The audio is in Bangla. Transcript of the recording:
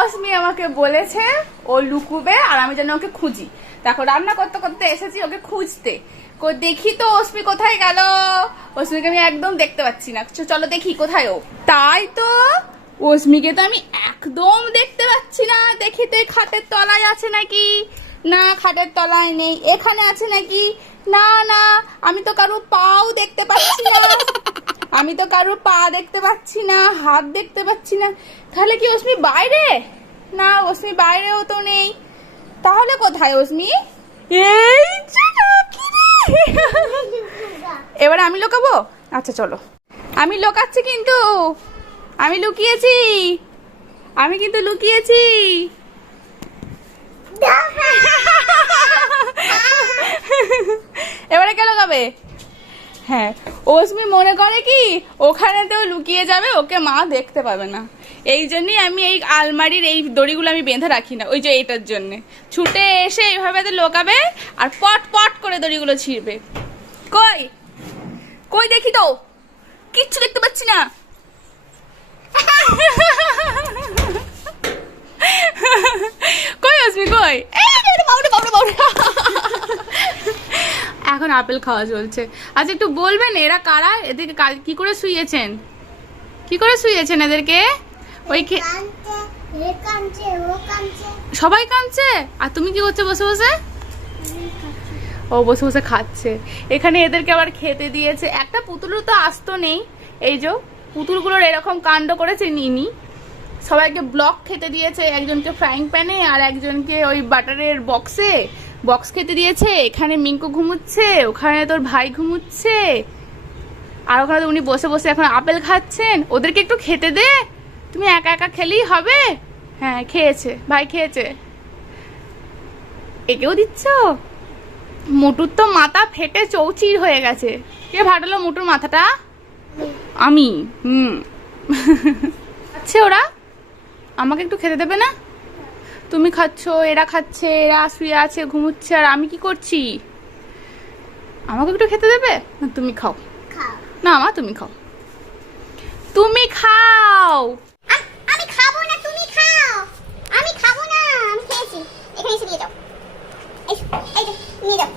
অস্মি আমাকে বলেছে ও লুকুবে আর আমি যেন ওকে খুঁজি। দেখো রান্না করতে করতে এসেছি ওকে খুঁজতে, দেখি তো অস্মি কোথায় গেল। অস্মিকে আমি একদম দেখতে পাচ্ছি না, চলো দেখি কোথায় ও। তাই তো অস্মিকে তো আমি একদম দেখতে পাচ্ছি না। দেখি তো খাটের তলায় আছে নাকি, না খাটের তলায় নেই। এখানে আছে নাকি, না না। আমি তো কারো পাও দেখতে পাচ্ছি না, আমি তো কারো পা দেখতে পাচ্ছি না, হাত দেখতে পাচ্ছি না। তাহলে কি অস্মি বাইরে? না অস্মি বাইরেও তো নেই। তাহলে কোথায় অস্মি? এই এবার আমি লুকাবো। আচ্ছা চলো, আমি লুকাচ্ছি কিন্তু, আমি লুকিয়েছি, আমি কিন্তু লুকিয়েছি। এবারে কে লুকাবে? হ্যাঁ অস্মি মনে করে কি ওখানে তো লুকিয়ে যাবে, ওকে মা দেখতে পাবে না। এই জন্যই আমি এই আলমারির এই দড়িগুলো আমি বেঁধে রাখি না, ওই যে এইটার জন্য। ছুটে এসে এইভাবে লোকাবে আর পট পট করে দড়িগুলো ছিঁড়বে। কই কই দেখি তো, কিচ্ছু দেখতে পাচ্ছি না। কই অস্মি কই? এখন আপেল খাওয়া চলছে। আচ্ছা একটু বলবেন এরা কারা? এদেরকে কি করে শুইয়েছেন, কি করে শুইয়েছেন এদেরকে? ওই সবাই কাঁদছে আর তুমি কি করছো বসে বসে? ও বসে বসে খাচ্ছে। এখানে এদেরকে আবার খেতে দিয়েছে। একটা পুতুলও তো আস্ত নেই। এই যে পুতুলগুলোর এরকম কাণ্ড করেছে নিনি। সবাইকে ব্লক খেতে দিয়েছে, একজনকে ফ্রাইং প্যানে আর একজনকে ওই বাটারের বক্স খেতে দিয়েছে। এখানে মিঙ্কু ঘুমুচ্ছে, ওখানে তোর ভাই ঘুমুচ্ছে, আর ওখানে উনি বসে বসে এখন আপেল খাচ্ছেন। ওদেরকে একটু খেতে দে, তুমি একা একা খেলেই হবে। হ্যাঁ খেয়েছে, ভাই খেয়েছে। একেও দিচ্ছ? মোটুর তো মাথা ফেটে চৌচির হয়ে গেছে। কে ফাটালো মোটুর মাথাটা? আমি। আচ্ছা ওরা আমাকে একটু খেতে দেবে না? তুমি খাচ্ছ, এরা খাচ্ছে, এরা শুয়ে আছে ঘুমুচ্ছে, আর আমি কি করছি? আমাকে একটু খেতে দেবে না? তুমি খাও না মা, তুমি খাও, তুমি খাও। আমি খাবো না, তুমি খাও। আমি খাবো না, আমি খেয়েছি। এখানে এসে দিয়ে যাও, এই যে নিয়ে যাও।